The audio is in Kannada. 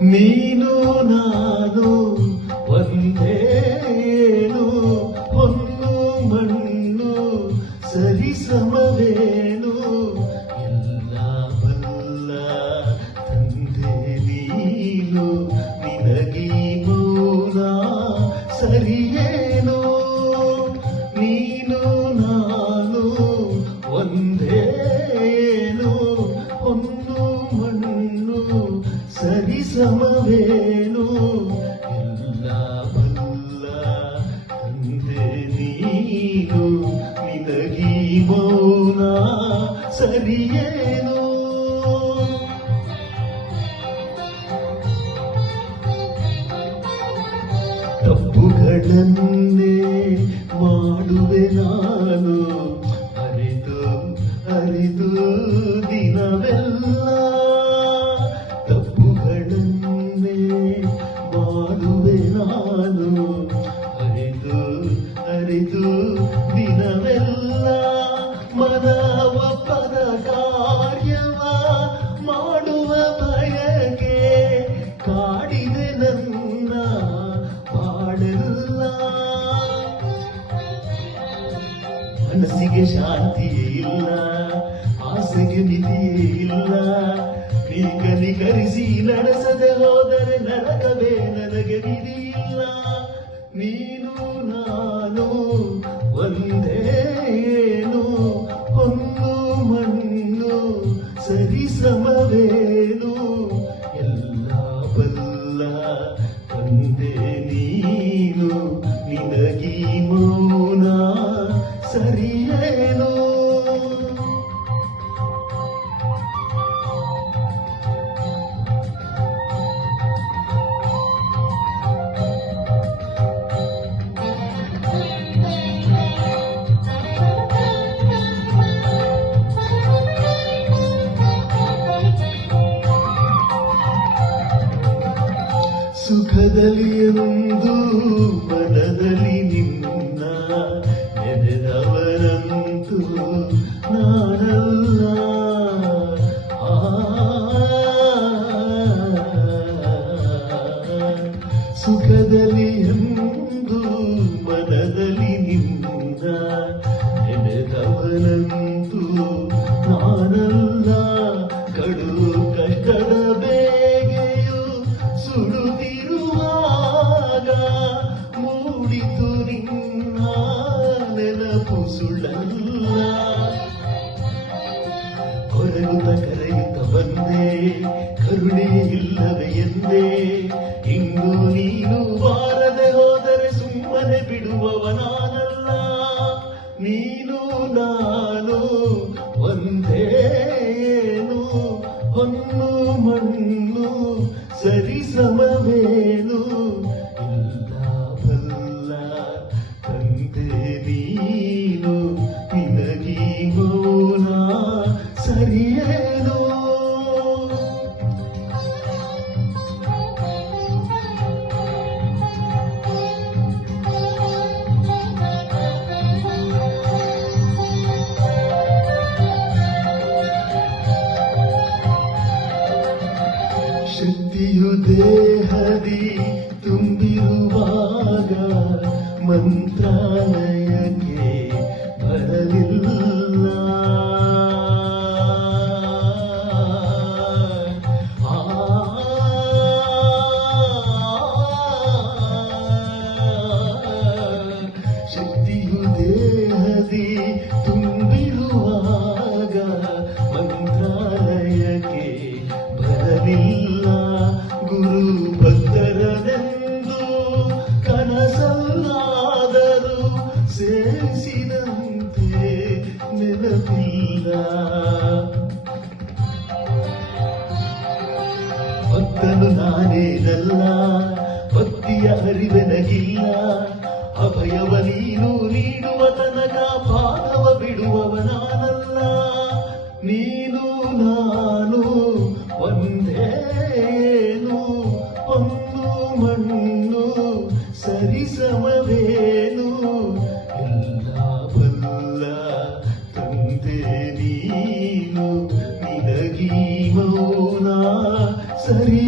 ನೀನು ನಾನು ಒಂದೇನು ಸರಿಯೇನು ತಪ್ಪುಗಳನ್ನೇ ಮಾಡುವೆ ನಾನು ಮನಸ್ಸಿಗೆ ಶಾಂತಿಯೇ ಇಲ್ಲ, ಆಸೆಗೆ ಮಿತಿಯೇ ಇಲ್ಲ. ನೀ ಕನಿಕರಿಸಿ ನಡೆಸದೆ ಹೋದರೆ ನರಕವೇ ನನಗೆ ಇಲ್ಲ. ನೀನು, ನಾನು ಒಂದೇ ಏನು, ಒಂದು ಮಣ್ಣು ಸರಿಸಮವೇನು ಸುಖದಲ್ಲಿ ಎಂದು ಮನದಲ್ಲಿ ನಿನ್ನ ನೆನೆದವರಂತೂ ನಾನಲ್ಲ ಸುಖದಲ್ಲಿ ಎಂದು ಮನದಲ್ಲಿ ನಿನ್ನ ನೆನಪು ಕೊರಗುತ್ತ ಕರೆಯುತ್ತ ಬಂದೆ ಕರುಣೆ ಇಲ್ಲವೇ ಎಂದೇ, ಇಂದು ನೀನು ಬಾರದೆ ಹೋದರೆ ಸುಮ್ಮನೆ ಬಿಡುವವನಾನಲ್ಲ. ನೀನು, ನಾನು ಒಂದೇನು ಹೊನ್ನು ಮಣ್ಣು ಸರಿಸಮವೇನು ಶಕ್ತಿಯು ದೇಹದಿ ತುಂಬಿರುವಾಗ ಮಂತ್ರಾಲಯಕ್ಕೆ ಭಕ್ತನು ನಾನೇನಲ್ಲ ಭಕ್ತಿಯ ಅರಿವೆನಗಿಲ್ಲ. ನೀನು ನಿನಗೀ ಮೌನ ಸರಿ